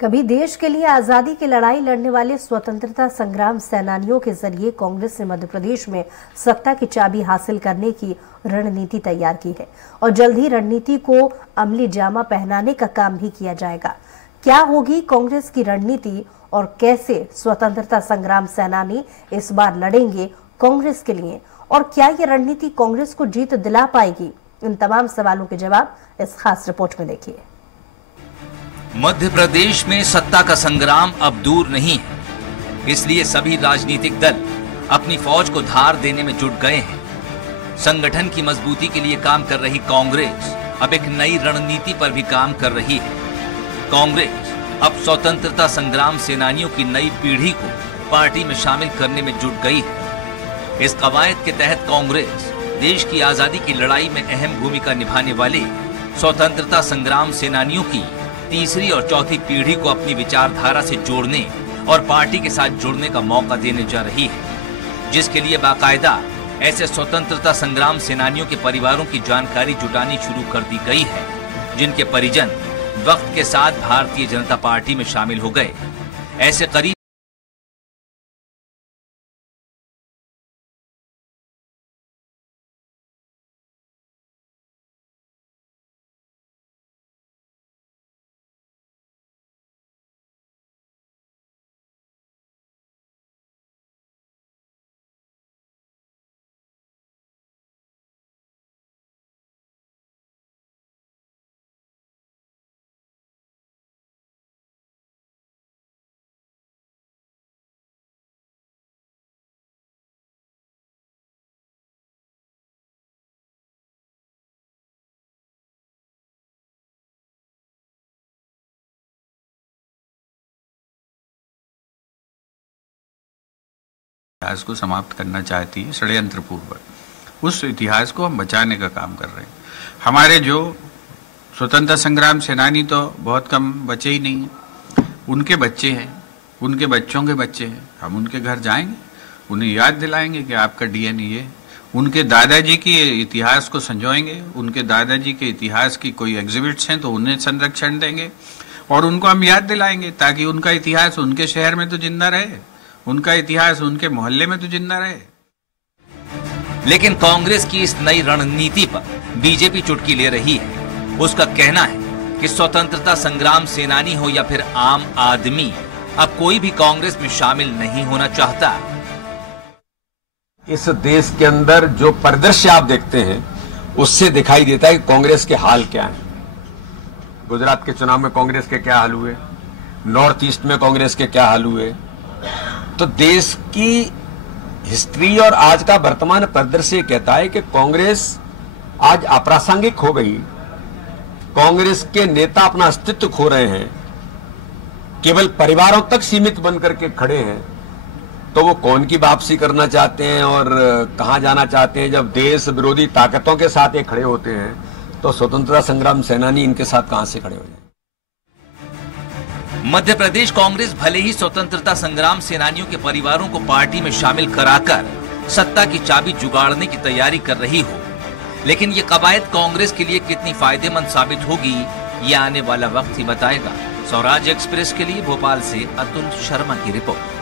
कभी देश के लिए आजादी की लड़ाई लड़ने वाले स्वतंत्रता संग्राम सेनानियों के जरिए कांग्रेस ने मध्य प्रदेश में सत्ता की चाबी हासिल करने की रणनीति तैयार की है और जल्द ही रणनीति को अमली जामा पहनाने का काम भी किया जाएगा। क्या होगी कांग्रेस की रणनीति और कैसे स्वतंत्रता संग्राम सेनानी इस बार लड़ेंगे कांग्रेस के लिए और क्या ये रणनीति कांग्रेस को जीत दिला पाएगी? इन तमाम सवालों के जवाब इस खास रिपोर्ट में देखिए। मध्य प्रदेश में सत्ता का संग्राम अब दूर नहीं है, इसलिए सभी राजनीतिक दल अपनी फौज को धार देने में जुट गए हैं। संगठन की मजबूती के लिए काम कर रही कांग्रेस अब एक नई रणनीति पर भी काम कर रही है। कांग्रेस अब स्वतंत्रता संग्राम सेनानियों की नई पीढ़ी को पार्टी में शामिल करने में जुट गई है। इस कवायद के तहत कांग्रेस देश की आजादी की लड़ाई में अहम भूमिका निभाने वाले स्वतंत्रता संग्राम सेनानियों की तीसरी और चौथी पीढ़ी को अपनी विचारधारा से जोड़ने और पार्टी के साथ जुड़ने का मौका देने जा रही है, जिसके लिए बाकायदा ऐसे स्वतंत्रता संग्राम सेनानियों के परिवारों की जानकारी जुटानी शुरू कर दी गई है, जिनके परिजन वक्त के साथ भारतीय जनता पार्टी में शामिल हो गए। ऐसे करीब इतिहास को समाप्त करना चाहती है षड्यंत्र पूर्वक। उस इतिहास को हम बचाने का काम कर रहे हैं। हमारे जो स्वतंत्रता संग्राम सेनानी तो बहुत कम बचे ही नहीं हैं, उनके बच्चे हैं, उनके बच्चों के बच्चे हैं। हम उनके घर जाएंगे, उन्हें याद दिलाएंगे कि आपका डीएनए ये। उनके दादाजी के इतिहास को संजोएंगे, उनके दादाजी के इतिहास की कोई एग्जिबिट्स हैं तो उन्हें संरक्षण देंगे और उनको हम याद दिलाएंगे ताकि उनका इतिहास उनके शहर में तो जिंदा रहे, उनका इतिहास उनके मोहल्ले में तो जिंदा रहे। लेकिन कांग्रेस की इस नई रणनीति पर बीजेपी चुटकी ले रही है। उसका कहना है कि स्वतंत्रता संग्राम सेनानी हो या फिर आम आदमी, अब कोई भी कांग्रेस में शामिल नहीं होना चाहता। इस देश के अंदर जो परिदृश्य आप देखते हैं उससे दिखाई देता है कि कांग्रेस के हाल क्या है। गुजरात के चुनाव में कांग्रेस के क्या हाल हुए, नॉर्थ ईस्ट में कांग्रेस के क्या हाल हुए। तो देश की हिस्ट्री और आज का वर्तमान परिदृश्य कहता है कि कांग्रेस आज अप्रासंगिक हो गई। कांग्रेस के नेता अपना अस्तित्व खो रहे हैं, केवल परिवारों तक सीमित बनकर के खड़े हैं। तो वो कौन की वापसी करना चाहते हैं और कहां जाना चाहते हैं? जब देश विरोधी ताकतों के साथ ये खड़े होते हैं तो स्वतंत्रता संग्राम सेनानी इनके साथ कहां से खड़े हो जाए? मध्य प्रदेश कांग्रेस भले ही स्वतंत्रता संग्राम सेनानियों के परिवारों को पार्टी में शामिल कराकर सत्ता की चाबी जुगाड़ने की तैयारी कर रही हो, लेकिन ये कवायद कांग्रेस के लिए कितनी फायदेमंद साबित होगी, ये आने वाला वक्त ही बताएगा। स्वराज एक्सप्रेस के लिए भोपाल से अतुल शर्मा की रिपोर्ट।